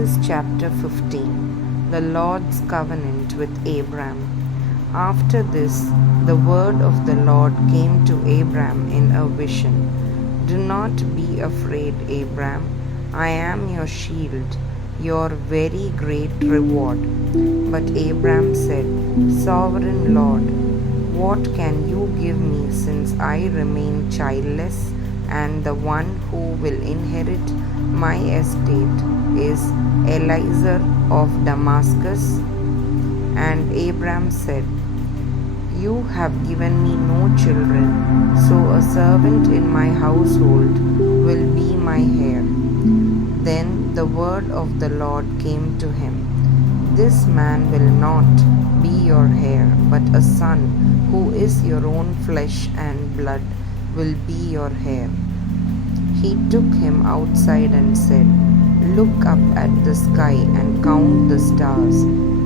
Genesis chapter 15. The Lord's covenant with Abram. After this, the word of the Lord came to Abram in a vision. Do not be afraid, Abram. I am your shield, your very great reward. But Abram said, Sovereign Lord, what can you give me since I remain childless, and the one who will inherit my estate is Eliezer of Damascus? And Abram said, You have given me no children, so a servant in my household will be my heir. Then the word of the Lord came to him, This man will not be your heir, but a son who is your own flesh and blood will be your heir. He took him outside and said, Look up at the sky and count the stars,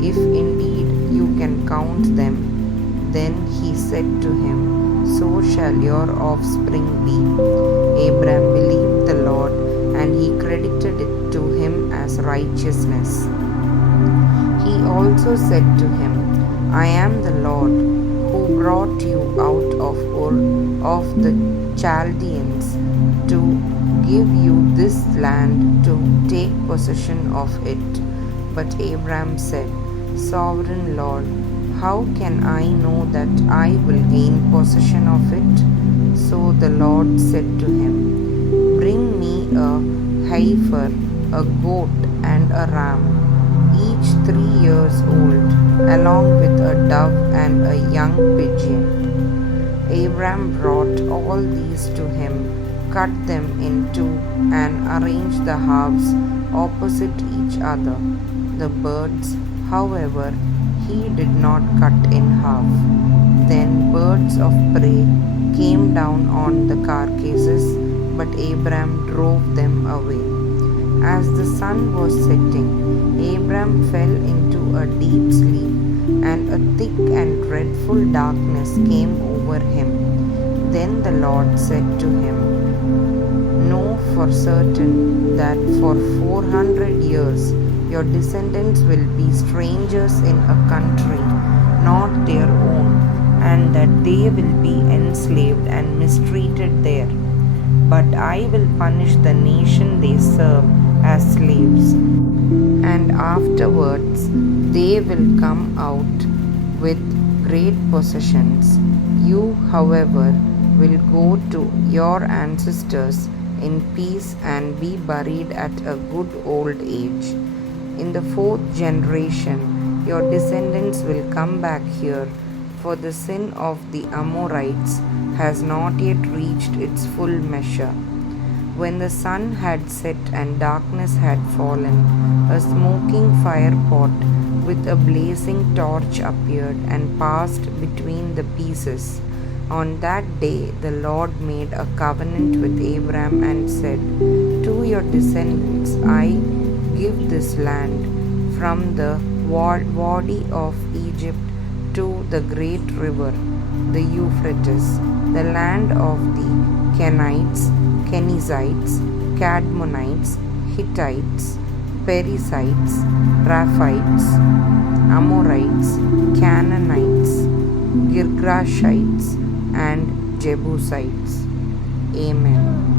if indeed you can count them. Then he said to him, So shall your offspring be. Abram believed the Lord, and he credited it to him as righteousness. He also said to him, I am the Lord who brought you out of Ur of the Chaldeans to give you this land to take possession of it. But Abram said, Sovereign Lord, how can I know that I will gain possession of it? So the Lord said to him, Bring me a heifer, a goat, and a ram, each 3 years old, along with a dove and a young pigeon. Abram brought all these to him, cut them in two, and arranged the halves opposite each other. The birds, however, he did not cut in half. Then birds of prey came down on the carcasses, but Abram drove them away. As the sun was setting, Abram fell into a deep sleep, and a thick and dreadful darkness came over him. Then the Lord said to him, Know for certain that for 400 years your descendants will be strangers in a country not their own, and that they will be enslaved and mistreated there. But I will punish the nation they serve as slaves, and afterwards they will come out with great possessions. You, however, will go to your ancestors in peace and be buried at a good old age. In the 4th generation, your descendants will come back here, for the sin of the Amorites has not yet reached its full measure. When the sun had set and darkness had fallen, a smoking firepot with a blazing torch appeared and passed between the pieces. On that day the Lord made a covenant with Abram and said, To your descendants I give this land, from the Wadi of Egypt to the great river, the Euphrates, the land of the Kenites, Kenizzites, Cadmonites, Hittites, Perizzites, Raphites, Amorites, Canaanites, Girgashites, and Jebusites. Amen.